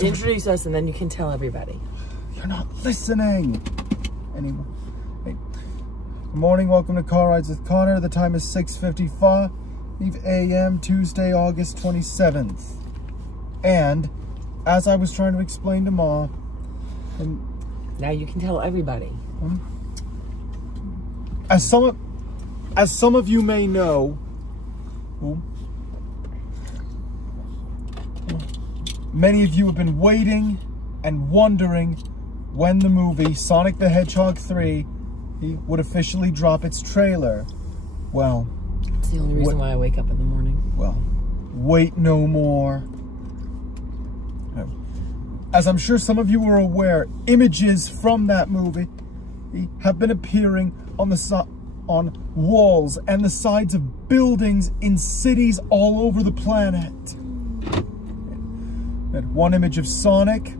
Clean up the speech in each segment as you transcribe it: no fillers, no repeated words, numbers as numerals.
Introduce us and then you can tell everybody. You're not listening anymore. Hey. Good morning, welcome to Car Rides with Connor. The time is 6:55 a.m. Tuesday, August 27th. And as I was trying to explain to Ma, and now you can tell everybody. As some of you may know, many of you have been waiting and wondering when the movie Sonic the Hedgehog 3 would officially drop its trailer. Well, it's the only reason why I wake up in the morning. Well, wait no more. As I'm sure some of you are aware, images from that movie have been appearing on walls and the sides of buildings in cities all over the planet. And one image of Sonic,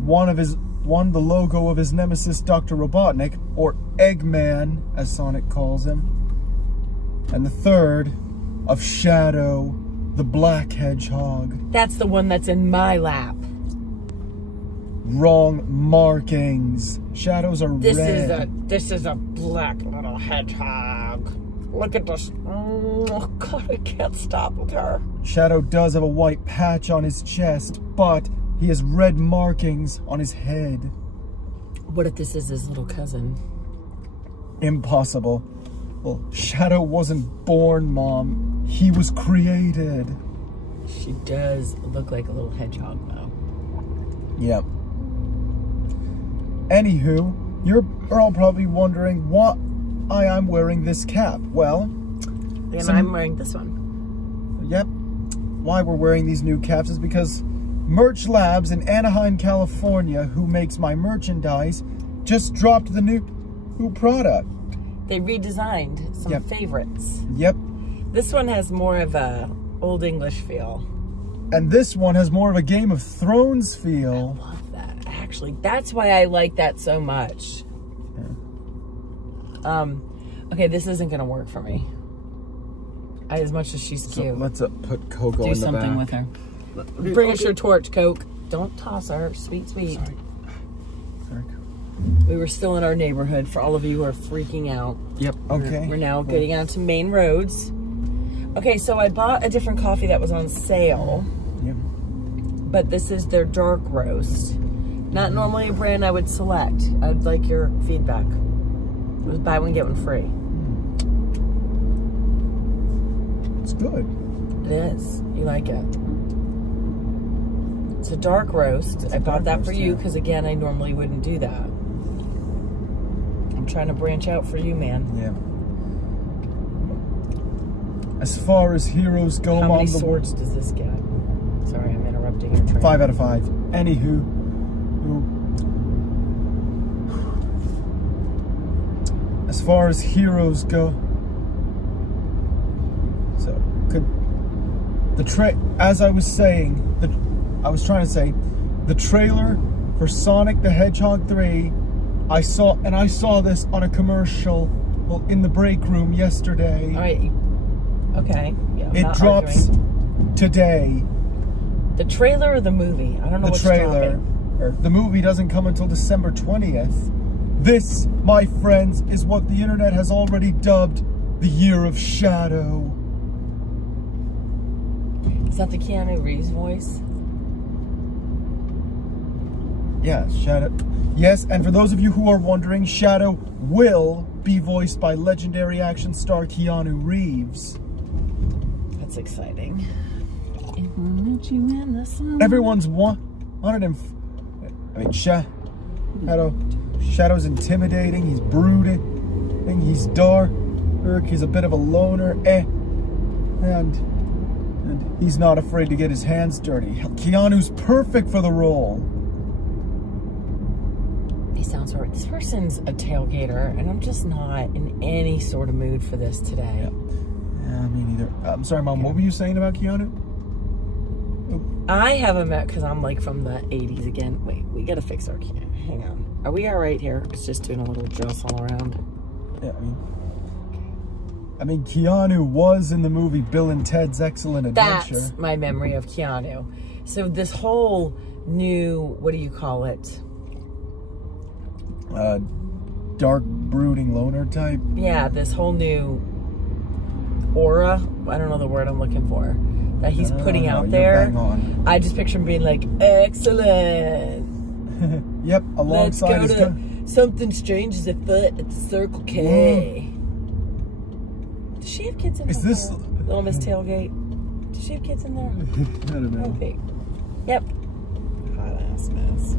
the logo of his nemesis, Dr. Robotnik, or Eggman, as Sonic calls him, and the third of Shadow, the black hedgehog. That's the one that's in my lap. Wrong markings. Shadows are red. This is a black little hedgehog. Look at this. Oh God, I can't stop with her. Shadow does have a white patch on his chest, but he has red markings on his head. What if this is his little cousin? Impossible. Well, Shadow wasn't born, Mom. He was created. She does look like a little hedgehog, though. Yep. Anywho, you're all probably wondering why I'm wearing this cap. Well, and I'm wearing this one. Yep. Why we're wearing these new caps is because Merch Labs in Anaheim, California, who makes my merchandise, just dropped the new product. They redesigned some favorites. Yep. This one has more of a Old English feel. And this one has more of a Game of Thrones feel. I love that, actually. That's why I like that so much. Yeah. Okay, this isn't going to work for me. As much as she's cute. So let's put Coco in the back. Do something with her. Bring us your torch, Coke. Don't toss her. Sweet, sweet. Sorry. We were still in our neighborhood for all of you who are freaking out. Yep, okay. We're now getting out to main roads. Okay, so I bought a different coffee that was on sale. Yep. but this is their dark roast. Not normally a brand I would select. I'd like your feedback. It was buy one, get one free. It's good. It is. You like it. It's a dark roast. I bought that for you because, again, I normally wouldn't do that. I'm trying to branch out for you, man. Yeah. As far as heroes go, how many swords does this get? Sorry, I'm interrupting your train. 5 out of 5. Anywho, as far as heroes go, so as I was saying, I was trying to say, the trailer for Sonic the Hedgehog 3, I saw this on a commercial, well, in the break room yesterday. All right. Okay. Yeah, it drops today. The trailer or the movie? I don't know what's trailer. The movie doesn't come until December 20th. This, my friends, is what the internet has already dubbed the Year of Shadow. Is that the Keanu Reeves voice? Yeah, Shadow. Yes, and for those of you who are wondering, Shadow will be voiced by legendary action star Keanu Reeves. That's exciting. Everyone's wanted him. I mean, Shadow's intimidating. He's brooding. He's dark. He's a bit of a loner. And he's not afraid to get his hands dirty. Keanu's perfect for the role. He sounds right. This person's a tailgater, and I'm just not in any sort of mood for this today. Yeah, me neither. I'm sorry, Mom. What were you saying about Keanu? I haven't met because I'm like from the 80s again. Wait, we gotta fix our Keanu. Hang on. Are we all right here? It's just doing a little jostle around. Yeah, I mean, Keanu was in the movie Bill and Ted's Excellent Adventure. That's my memory of Keanu. So this whole new, what do you call it? Dark brooding loner type. Yeah, this whole new aura. I don't know the word I'm looking for. That he's putting out there. Bang on. I just picture him being like, excellent. Yep, alongside Let's go to Something Strange is Afoot at the Circle K. Does she have kids in there? Is this Little Miss Tailgate? Does she have kids in there? I don't know. Okay. Yep. Hot ass mess.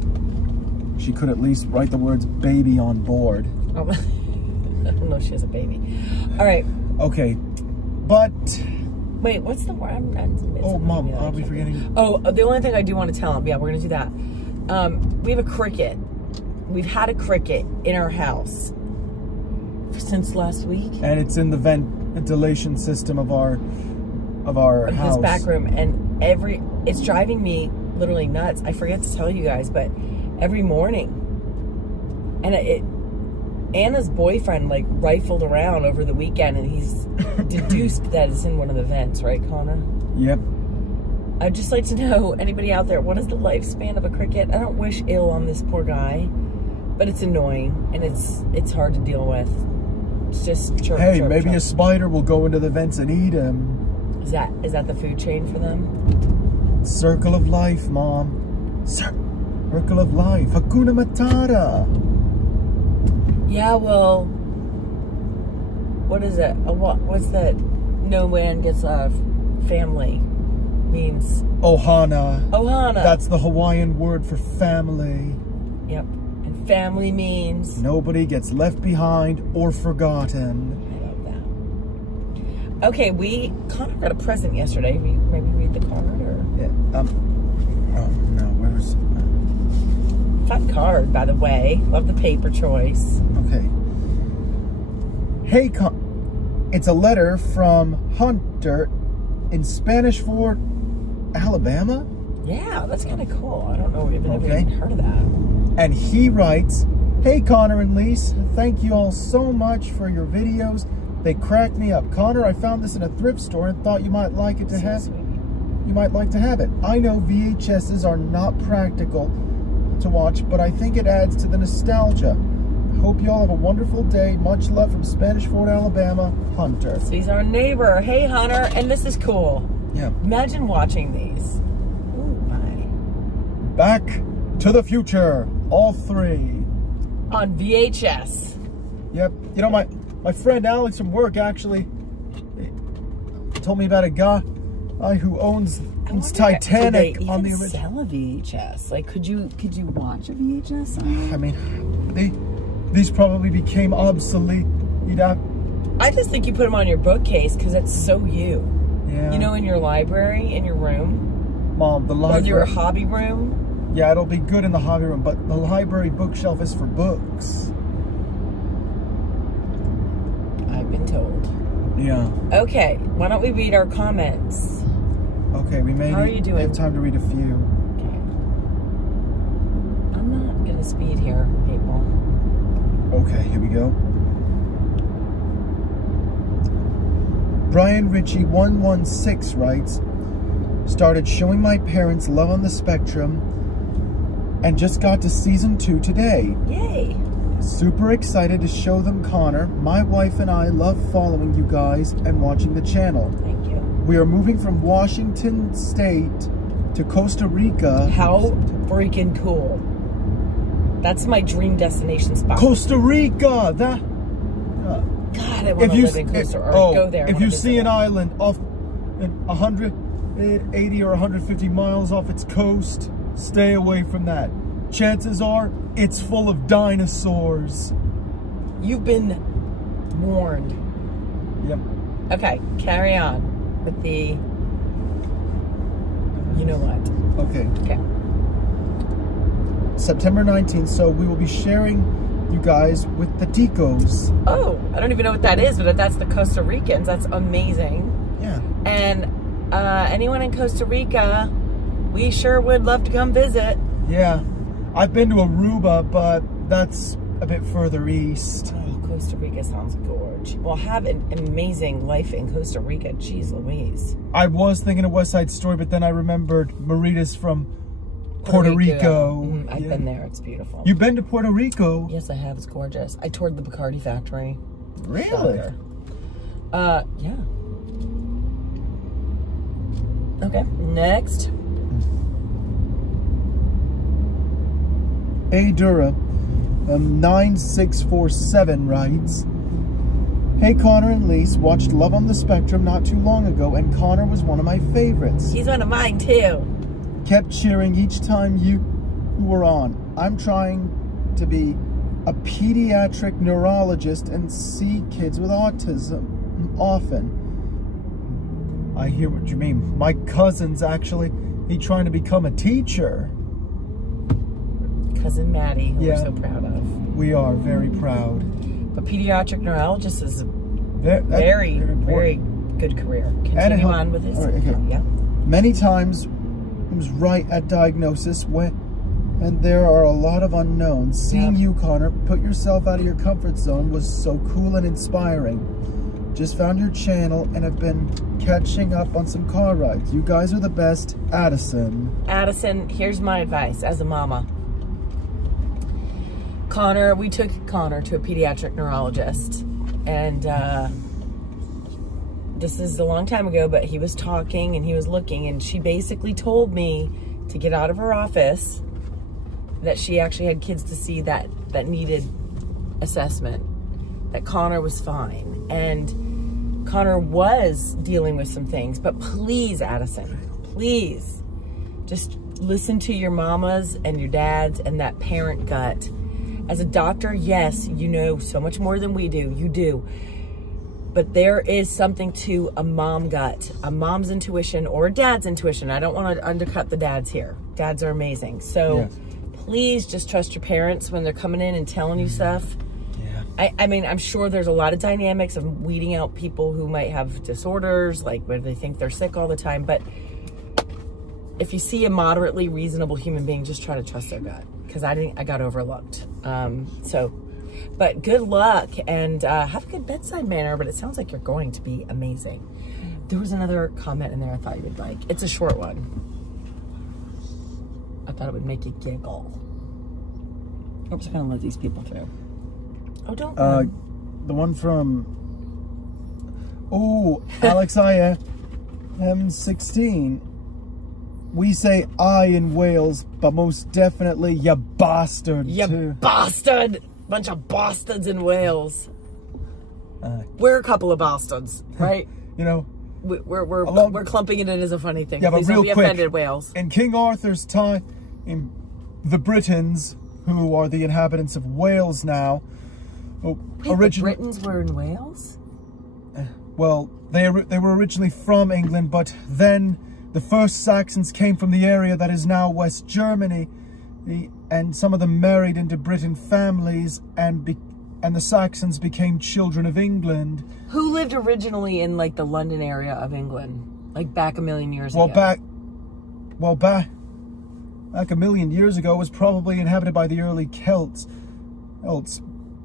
She could at least write the words baby on board. Oh, I don't know if she has a baby. All right. Okay, but Wait, what's the word? oh, Mom, are we forgetting? Oh, the only thing I do want to tell him, yeah, we're going to do that. We have a cricket. We've had a cricket in our house since last week. And it's in the ventilation system of our house. His back room. And it's driving me literally nuts. I forget to tell you guys, but every morning. And Anna's boyfriend like rifled around over the weekend and he's deduced that it's in one of the vents, right, Connor? Yep. I'd just like to know, anybody out there, what is the lifespan of a cricket? I don't wish ill on this poor guy, but it's annoying and it's hard to deal with. It's just chirp, Hey, chirp, maybe chirp. a spider will go into the vents and eat him. Is that the food chain for them? Circle of life, Mom. Circle of life. Hakuna Matata. Yeah, well, what is it? What's that? No man gets a family. Means Ohana. Ohana. That's the Hawaiian word for family. Yep. And family means Nobody gets left behind or forgotten. I love that. Okay, Connor got a present yesterday. Maybe read the card or Yeah. Oh no, where's fun card, by the way. Love the paper choice. okay. Hey, it's a letter from Hunter in Spanish Fort, Alabama. Yeah, that's kind of cool. I don't know if I've Okay. even heard of that. And he writes, "Hey Connor and Lise, thank you all so much for your videos. They crack me up. Connor, I found this in a thrift store and thought you might like it to have. Sweet. You might like to have it. I know VHSs are not practical to watch, but I think it adds to the nostalgia. Hope you all have a wonderful day. Much love from Spanish Fort, Alabama, Hunter." So he's our neighbor. Hey, Hunter, and this is cool. Yeah. Imagine watching these. Ooh, my. Back to the Future, all three. On VHS. Yep. You know, my friend Alex from work actually told me about a guy who owns Titanic on the original. Sell a VHS? Like, could you watch a VHS? I mean, these probably became obsolete. I just think you put them on your bookcase because it's so you. Yeah. You know, in your library, in your room, Mom, the or library. your hobby room. Yeah, it'll be good in the hobby room, but the library bookshelf is for books. I've been told. Yeah. Okay, why don't we read our comments? Okay, we may How are you doing? have time to read a few. Okay. I'm not gonna speed here, people. Okay, here we go. Brian Ritchie 116 writes, "Started showing my parents Love on the Spectrum and just got to season 2 today. Yay! Super excited to show them Connor. My wife and I love following you guys and watching the channel. Thank you. We are moving from Washington State to Costa Rica." How freaking cool! That's my dream destination spot. Costa Rica! That... God, I want to live in Costa Rica or go there. If you see an island off 180 or 150 miles off its coast, stay away from that. Chances are it's full of dinosaurs. You've been warned. Yep. Okay, carry on with the. You know what? Okay. Okay. September 19th, so we will be sharing you guys with the Ticos. Oh, I don't even know what that is, but if that's the Costa Ricans, that's amazing. Yeah. And anyone in Costa Rica, we sure would love to come visit. Yeah. I've been to Aruba, but that's a bit further east. Oh, Costa Rica sounds gorgeous. Well, have an amazing life in Costa Rica. Jeez Louise. I was thinking of West Side Story, but then I remembered Marita's from Puerto Rico. I've been there. It's beautiful. You've been to Puerto Rico? Yes, I have. It's gorgeous. I toured the Bacardi factory. Really? Shocker. Yeah. Okay, next. Adura 9647 writes, "Hey Connor and Lise, watched Love on the Spectrum not too long ago, and Connor was one of my favorites. He's one of mine too. Kept cheering each time you were on. I'm trying to be a pediatric neurologist and see kids with autism often." I hear what you mean. My cousin's actually, he's trying to become a teacher. Cousin Maddie, who Yeah. we're so proud of. We are very proud. But pediatric neurologist is a That's very important. good career. And it Continue helped- on with this. all right, okay. Yeah. Many times it was right at diagnosis and there are a lot of unknowns. Seeing you, Connor, put yourself out of your comfort zone was so cool and inspiring. Just found your channel and have been catching up on some car rides. You guys are the best. Addison. Addison, here's my advice as a mama. We took Connor to a pediatric neurologist, and this is a long time ago, but he was talking and he was looking, and she basically told me to get out of her office, that she actually had kids to see that needed assessment, that Connor was fine, and Connor was dealing with some things. But please, Addison, please just listen to your mamas and your dads and that parent gut. As a doctor, yes, you know so much more than we do. You do. But there is something to a mom gut, a mom's intuition or a dad's intuition. I don't want to undercut the dads here. Dads are amazing. So Yes. please just trust your parents when they're coming in and telling you stuff. Yeah. I mean, I'm sure there's a lot of dynamics of weeding out people who might have disorders, like where they think they're sick all the time. But if you see a moderately reasonable human being, just try to trust their gut, because I got overlooked. But good luck, and have a good bedside manner. But it sounds like you're going to be amazing. There was another comment in there I thought you would like. It's a short one. I thought it would make you giggle. Oops, I'm gonna let these people through. Oh, don't. The one from Alex I M16. We say I in Wales, but most definitely ya bastard You too. bastard! Bunch of bastards in Wales. We're a couple of bastards, right? You know, We're clumping it in as a funny thing. Yeah, but Please real don't be quick, offended, Wales. in King Arthur's time, in the Britons, who are the inhabitants of Wales now, Wait, the Britons were in Wales? well, they were originally from England, but then the first Saxons came from the area that is now West Germany, and some of them married into Briton families, and the Saxons became children of England. Who lived originally in like the London area of England, like back a million years ago? Back a million years ago, it was probably inhabited by the early Celts.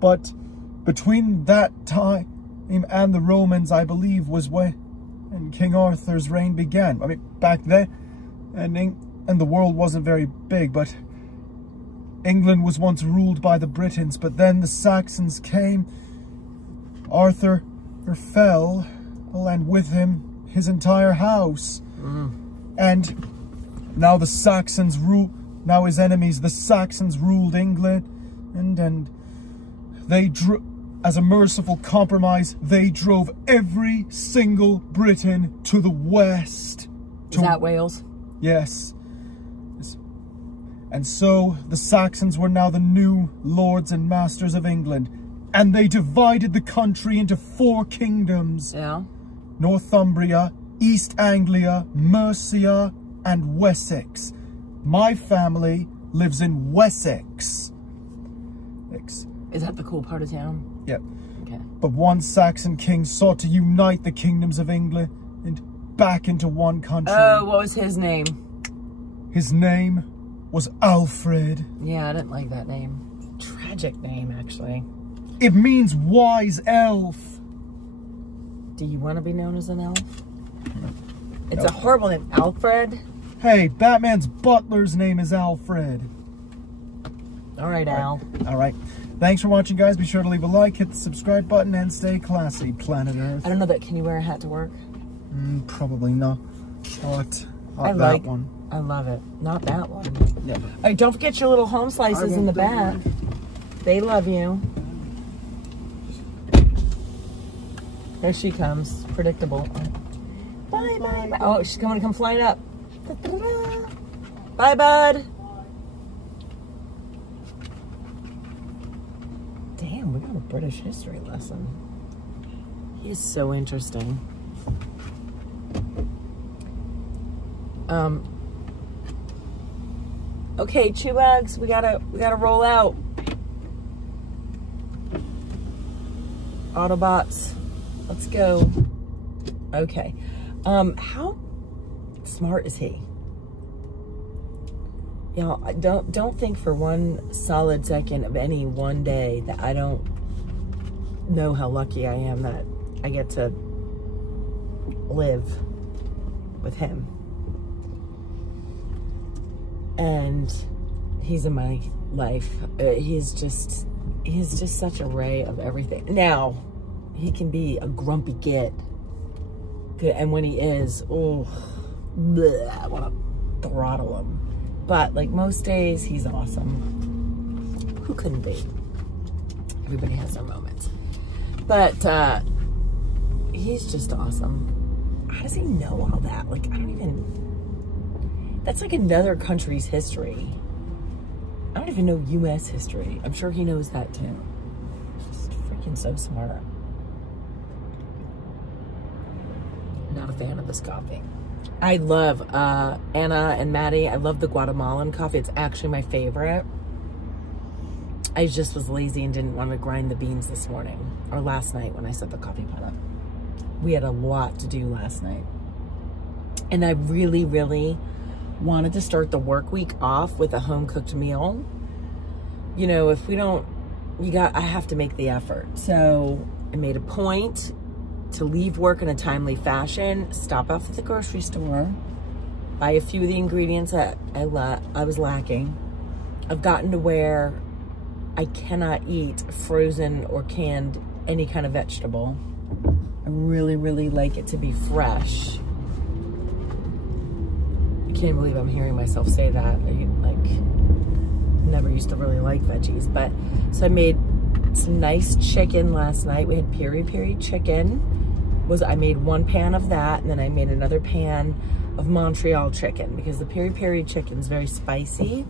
But between that time and the Romans, I believe, was when King Arthur's reign began. I mean, back then, and the world wasn't very big, but England was once ruled by the Britons, but then the Saxons came. Arthur fell, and with him his entire house. And now the Saxons rule. Now his enemies, the Saxons, ruled England, and they as a merciful compromise, they drove every single Briton to the west. Is that Wales? Yes. And so the Saxons were now the new lords and masters of England, and they divided the country into 4 kingdoms. Yeah. Northumbria, East Anglia, Mercia, and Wessex. My family lives in Wessex. Is that the cool part of town? Yep. Okay. But one Saxon king sought to unite the kingdoms of England and back into one country. Oh, what was his name? His name was Alfred. Yeah, I didn't like that name. tragic name, actually. It means wise elf. Do you want to be known as an elf? It's a horrible name. Alfred? Hey, Batman's butler's name is Alfred. All right, Al. All right. Thanks for watching, guys. Be sure to leave a like, hit the subscribe button, and stay classy, planet Earth. I don't know that. Can you wear a hat to work? Probably not. Not I that like one. I love it. Not that one. Yeah. All right, don't forget your little home slices in the back. They love you. There she comes. Predictable. Bye, bye, bye. Oh, she's coming to come flying up. Da-da-da. Bye, bud. Damn, we got a British history lesson. He's so interesting. Okay, chew bags, we gotta roll out. Autobots, let's go. Okay, how smart is he? You know, I don't think for one solid second of any one day that I don't know how lucky I am that I get to live with him. And he's in my life. He's just such a ray of everything. Now, he can be a grumpy git. And when he is, oh, bleh, I want to throttle him. But like most days, he's awesome. Who couldn't be? Everybody has their moments. But he's just awesome. How does he know all that? Like, I don't even... That's like another country's history. I don't even know U.S. history. I'm sure he knows that too. Just freaking so smart. Not a fan of this coffee. I love Anna and Maddie. I love the Guatemalan coffee. It's actually my favorite. I just was lazy and didn't want to grind the beans this morning. Or last night when I set the coffee pot up. We had a lot to do last night. And I really, really wanted to start the work week off with a home-cooked meal. You know, if we don't, I have to make the effort. So I made a point to leave work in a timely fashion, stop off at the grocery store, buy a few of the ingredients that I was lacking. I've gotten to where I cannot eat frozen or canned any kind of vegetable. I really, really like it to be fresh. I can't believe I'm hearing myself say that. I never used to really like veggies, but so I made some nice chicken last night. We had peri-peri chicken. I made one pan of that, and then I made another pan of Montreal chicken because the peri-peri chicken is very spicy,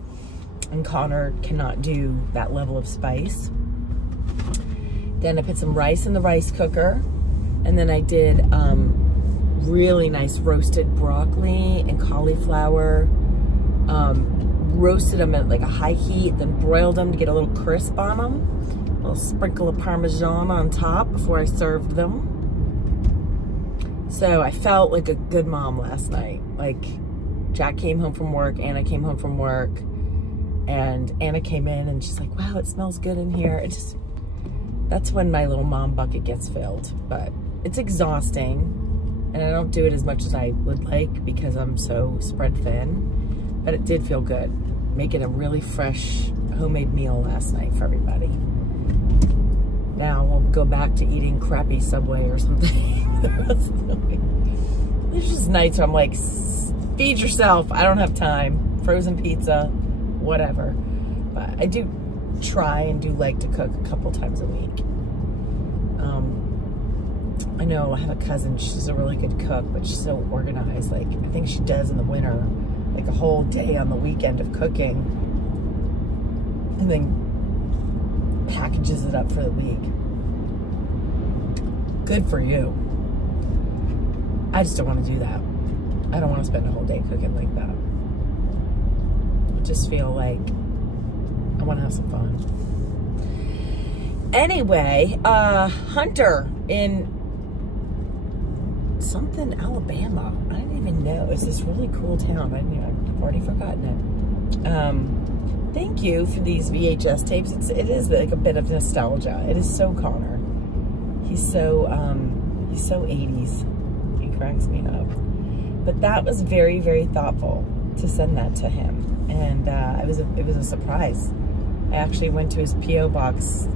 and Connor cannot do that level of spice. Then I put some rice in the rice cooker, and then I did really nice roasted broccoli and cauliflower. Roasted them at like a high heat, then broiled them to get a little crisp on them. A little sprinkle of Parmesan on top before I served them. So I felt like a good mom last night. Like, Jack came home from work, Anna came home from work, and Anna came in and she's like, wow, it smells good in here. That's when my little mom bucket gets filled. But it's exhausting, and I don't do it as much as I would like because I'm so spread thin, but it did feel good. Making a really fresh homemade meal last night for everybody. Now we'll go back to eating crappy Subway or something. There's just nights where I'm like, feed yourself. I don't have time. Frozen pizza, whatever. But I do try and do like to cook a couple times a week. I know I have a cousin, she's a really good cook, but she's so organized. Like, I think she does in the winter, like a whole day on the weekend of cooking, and then packages it up for the week. Good for you. I just don't want to do that. I don't want to spend a whole day cooking like that. I just feel like I want to have some fun. Anyway, Hunter in something, Alabama. I don't even know. It's this really cool town. I've already forgotten it. thank you for these VHS tapes. It is like a bit of nostalgia. It is so Connor. He's so 80s. He cracks me up. But that was very, very thoughtful to send that to him. And it was a surprise. I actually went to his P.O. box.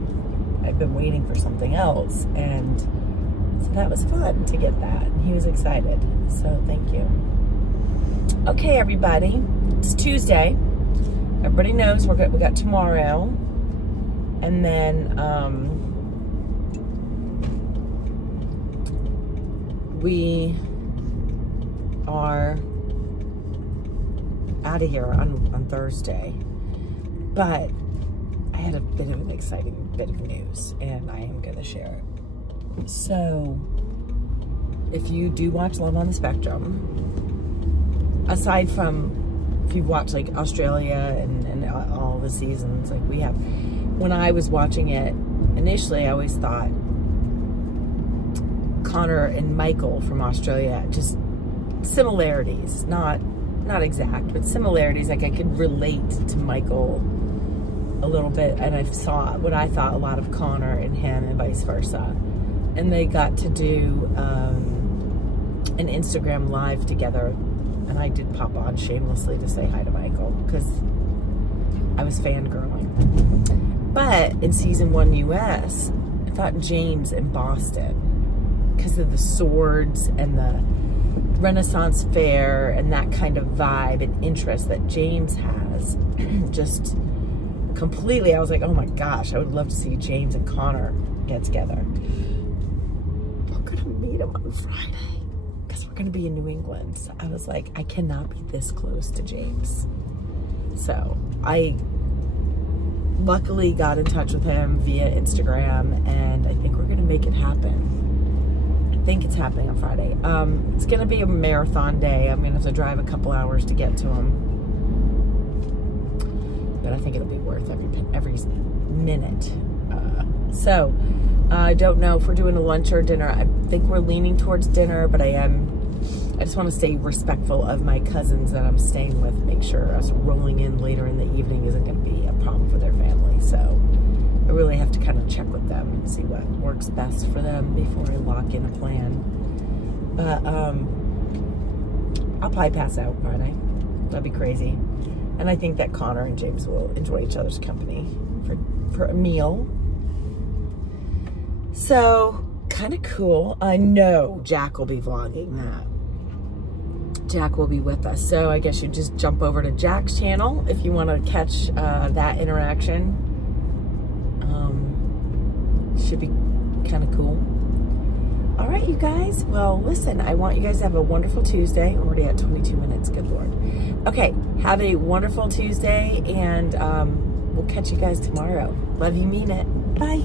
I've been waiting for something else. And so that was fun to get that. And he was excited. So thank you. Okay, everybody. It's Tuesday. Everybody knows we got tomorrow. And then we are out of here on Thursday. But I had a bit of an exciting bit of news, and I am going to share it. So, if you do watch Love on the Spectrum, aside from if you've watched like Australia and all the seasons like we have, when I was watching it initially, I always thought Connor and Michael from Australia, just similarities, not exact, but similarities. Like I could relate to Michael a little bit, and I saw what I thought a lot of Connor and him, and vice versa. And they got to do an Instagram live together, and I did pop on shamelessly to say hi to Michael because I was fangirling. But in season 1 US, I thought James in Boston, because of the swords and the Renaissance fair and that kind of vibe and interest that James has, just completely, I was like, oh my gosh, I would love to see James and Connor get together. We're gonna meet him on Friday because we're gonna be in New England. So I was like, I cannot be this close to James. So I luckily got in touch with him via Instagram, and I think we're gonna make it happen. I think it's happening on Friday. It's gonna be a marathon day. I'm gonna have to drive a couple hours to get to him. But I think it'll be worth every minute. So I don't know if we're doing a lunch or dinner. I think we're leaning towards dinner, but I just want to stay respectful of my cousins that I'm staying with. Make sure us rolling in later in the evening isn't going to be a problem for their family. So I really have to kind of check with them and see what works best for them before I lock in a plan. But I'll probably pass out Friday. That'd be crazy. And I think that Connor and James will enjoy each other's company for a meal. So, kind of cool. I know Jack will be vlogging that. Jack will be with us. So, I guess you just jump over to Jack's channel if you want to catch that interaction. Should be kind of cool. All right, you guys. Well, listen, I want you guys to have a wonderful Tuesday. I'm already at 22 minutes. Good Lord. Okay, have a wonderful Tuesday, and we'll catch you guys tomorrow. Love you, mean it. Bye.